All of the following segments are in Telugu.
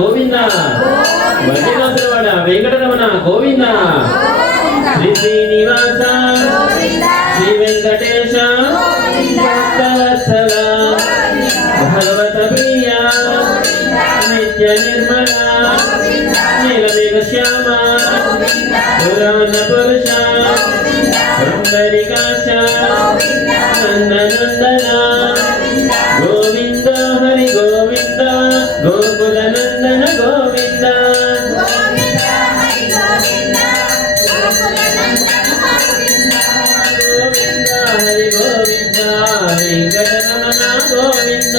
గోవింద వడ్డీవాసులవాడ వెంకటరమణ గోవింద శ్రీ శ్రీనివాస శ్రీ వెంకటేశ భక్తవత్సల భగవత ప్రియ నిత్య నిర్మల నీలమేఘ శ్యామ పురాణ పురుష సుందరికాశ నందనందన గోవింద హరి గోవింద గోకుల నందన గోవింద గోవింద హరి గోవింద వెంకటరమణ గోవింద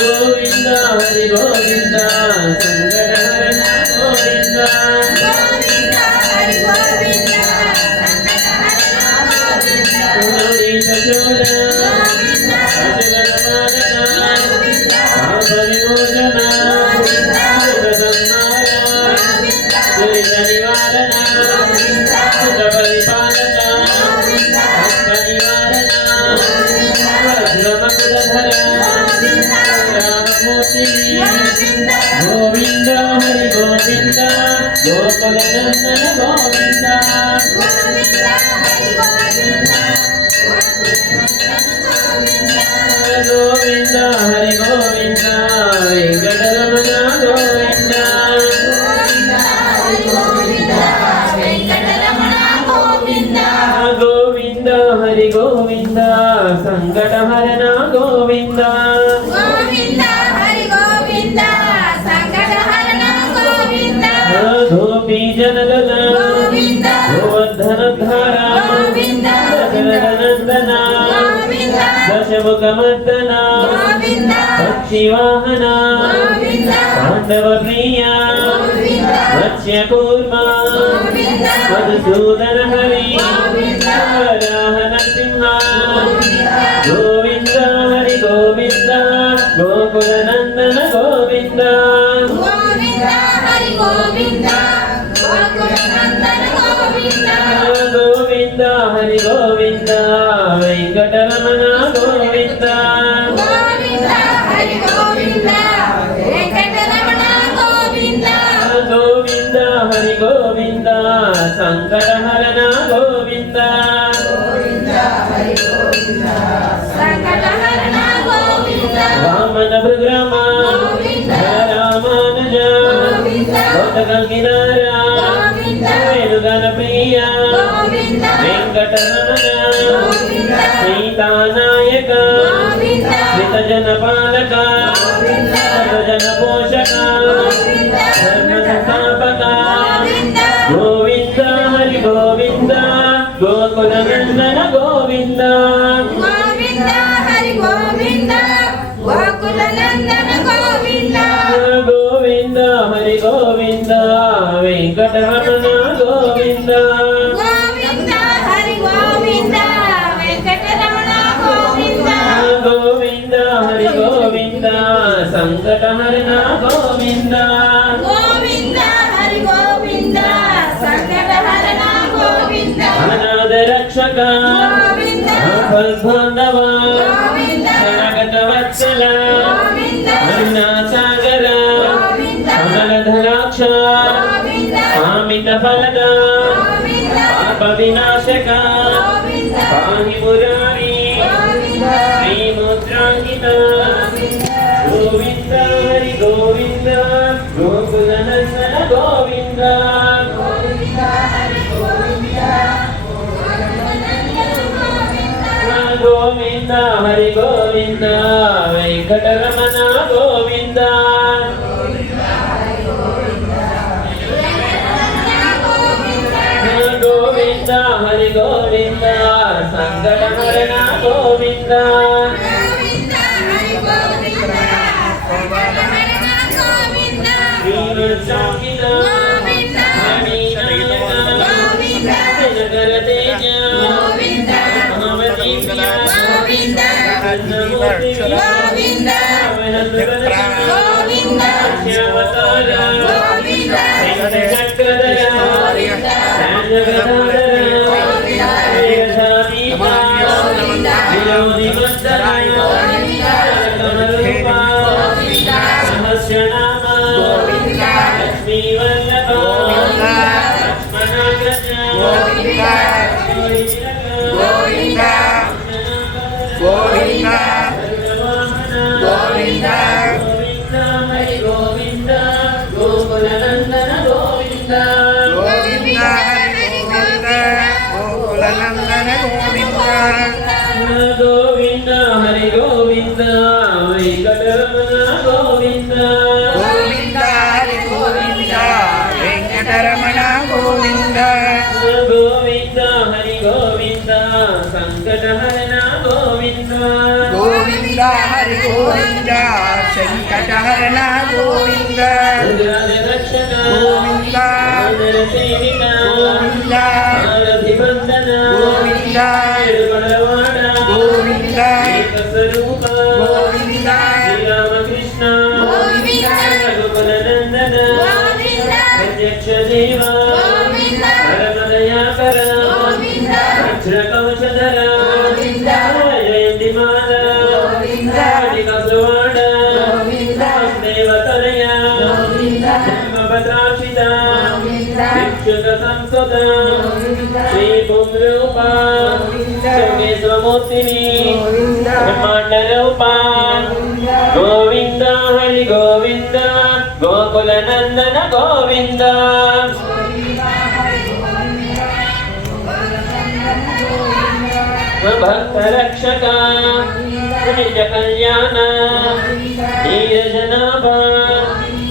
గోవింద హరి గోవింద సంగరహరణ గోవింద చోర గోవింద హరి గోవింద గోకుల నందన గోవింద గోవింద హరి గోవింద వెంకటరమణ గోవింద గోవింద హరి గోవింద సంకటహరణ గోవింద గోపీ జనగణ గోవర్ధన ధార నందన దశముఖమర్దన పక్షివాహన పాండవ ప్రియ మత్స్యకూర్మ మధుసూదన హరి వరాహ నరసింహ గోవింద హరి గోవింద గోకుల నందన గోవింద గోవింద హరి గోవింద వెంకటరమణ గోవింద గోవింద హరి గోవింద సంకటహరణ గోవింద వామన భృగ్రమ రామానుజ గౌతకంకినార వేణుగణ ప్రియ వెంకటరమణ సీతానాయక శ్రితజన పాలక సర్వజన పోషక ధర్మ సంస్థాపక గోవింద హరి గోవింద గోకుల నందన గోవింద గోవింద హరి గోవింద గోకుల నందన గోవింద గోవింద హరి గోవింద వెంకటరమణ గోవింద గోవింద హరి గోవింద వెంకటరమణ గోవింద గోవింద హరి గోవింద సంకటహరణ గోవింద గోవింద హరి గోవింద సంకటహరణ గోవింద అనాథ రక్షక బాంధవ శరణగత వత్సల అరుణాసాగర కమలధరాక్ష కామిత ఫలద పాప వినాశక పాహి మురారి శ్రీముద్రాంకిత గోవింద హరి గోవింద గోకుల నందన గోవింద గోవింద హరి గోవింద వెంకటరమణ గోవింద గోవింద హరి గోవింద సంకటహరణ గోవింద శ్రీవృషాంకిత జగర తేజ గోవింద చక్రధర విరోధి మందర కమరూప సహస్రనామ లక్ష్మీవల్లభ లక్ష్మణాగ్రజ గోవింద గోవింద హరి గోవింద గోకులనందన గోవింద గోవింద హరి గోవింద గోకులనందన గోవింద గోవింద హరి గోవింద వెంకటరమణ గోవింద గోవింద హరి గోవింద వెంకటరమణ గోవింద గోవింద హరి గోవింద సంకటహరణ గోవింద గోవింద హరి గోవింద శంకటహరణ గోవింద రక్షక గోవింద సేవిక గోవింద ఆరధిబంధన గోవింద ఏడుకొండలవాడ గోవింద ఏకస్వరూప గోవింద శ్రీరామకృష్ణ రఘుకులనందన ప్రత్యక్ష దేవ పరమదయాకర వజ్రకవచధర జయంతి మాల కసువాడ దేవతనయ జన్మభద్రాక్షిత భిక్షుక సంస్కృత శ్రీ పుంరూప శోకేశ్వమూర్తిని బ్రహ్మాండ రూప గోవింద హరి గోవింద గోకులనందన గోవింద భక్త రక్షక నిజ కళ్యాణ నీరజనాభ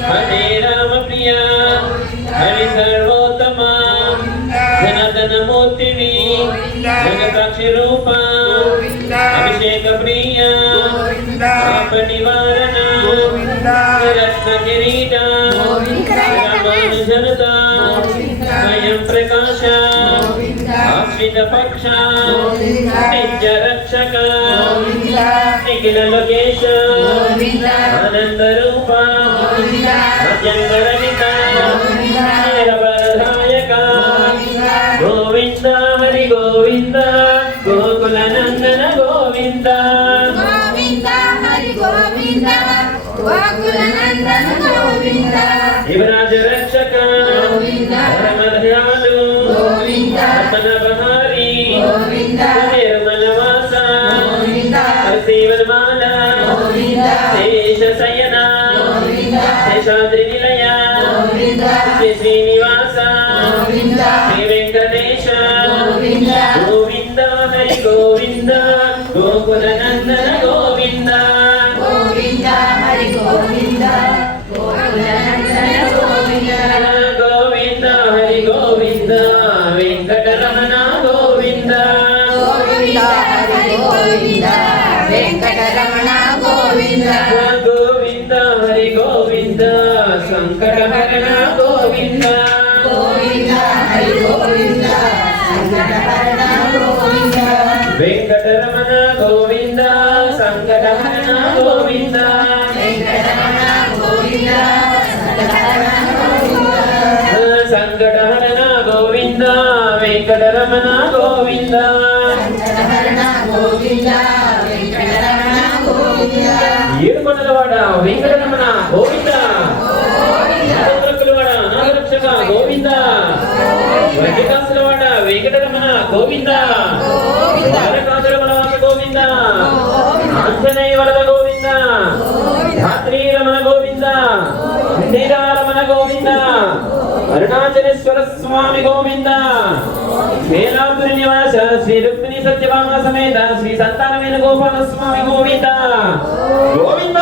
హరే రామ ప్రియ హరి సర్వోత్తమ జనదన మూర్తివి జగపక్షి రూప అభిషేక ప్రియ పాప నివారణ రత్న కిరీట రామానుజనత స్వయం ప్రకాశ ఆశ్రిత పక్ష నిత్య రక్షక నిఖిల లోకేశ ఆనంద రూప అజంగరమిత నిరవధాయక గోవింద హరి గోవింద గోకులనందన గోవింద యువరాజ రక్షక ధర్మధ్యాలు రమణబహారి నిర్మలవాస హరిసేవనమాల శేష శయన శేషాద్రి నిలయ శ్రీ శ్రీనివాస శ్రీ వెంకటేశ గోవింద హరి గోవింద గోకులనందన గోవింద గోవింద హరి గోవింద వెంకటరమణ గోవింద వెంకటరమణ గోవింద గోవింద హరి గోవింద సంకటహరణ గోవింద గోవింద హరి గోవింద సంకటహరణ గోవింద వెంకటరమణ గోవింద సంకటహరణ గోవింద వెంకటరమణ గోవింద సంకటహరణ గోవింద వెంకటరమణ గోవింద సంకటహరణ గోవింద వెంకటరమణ గోవింద ఏడుకొండలవాడ వెంకటరమణ గోవింద నాగరక్షకులవాడ నాగరక్షక గోవింద వెంకటాసులవాడ వెంకటరమణ గోవింద ద్వారకాసురమణవాస గోవింద ఆంజనేయ వరద గోవింద ధాత్రీ రమణ గోవింద రమణ గోవింద అరుణాచలేశ్వర స్వామి గోవింద మేలాపురి నివాస శ్రీ రుక్మిణి సత్యభామ సమేత శ్రీ సంతానమైన గోపాల స్వామి గోవింద గోవింద